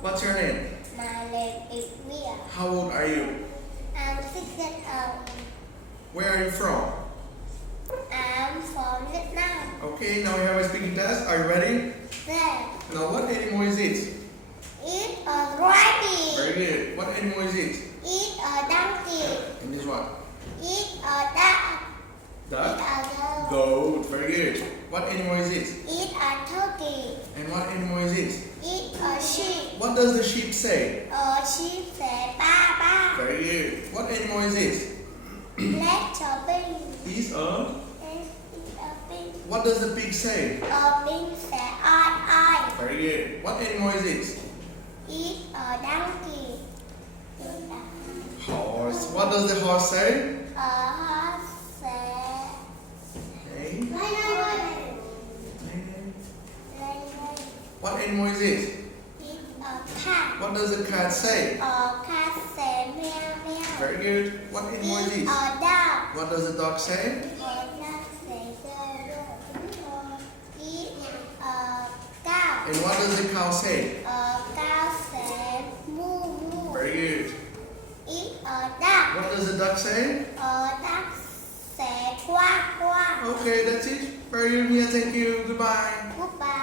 What's your name? My name is Mia. How old are you? I'm 6 years old. Where are you from? I'm from Vietnam. Okay, now we have a speaking test. Are you ready? There. Now, what animal is it? It's a rabbit. Very good. What animal is it? It's a donkey. And this one? It's a duck. Duck? It's a goat. Goat. Very good. What animal is it? It's a turkey. And what animal is it? It's a sheep. What does the sheep say? A sheep says ba ba. Very good. What animal is it? Let's a pig. Is a. It's a pig. What does the pig say? A pig says I. Very good. What animal is it? It's a donkey. Horse. What does the horse say? A horse says Okay. lion. What animal is it? It's a cat. What does the cat say? A cat says meow meow. Very good. What animal is It's it? a dog. What does the dog say? A dog says go. It's a cow. And what does the cow say? A cow says moo moo. Very good. It's a duck. What does the duck say? A duck says quack quack. Okay, that's it. Very good, Mia. Thank you. Goodbye. Goodbye.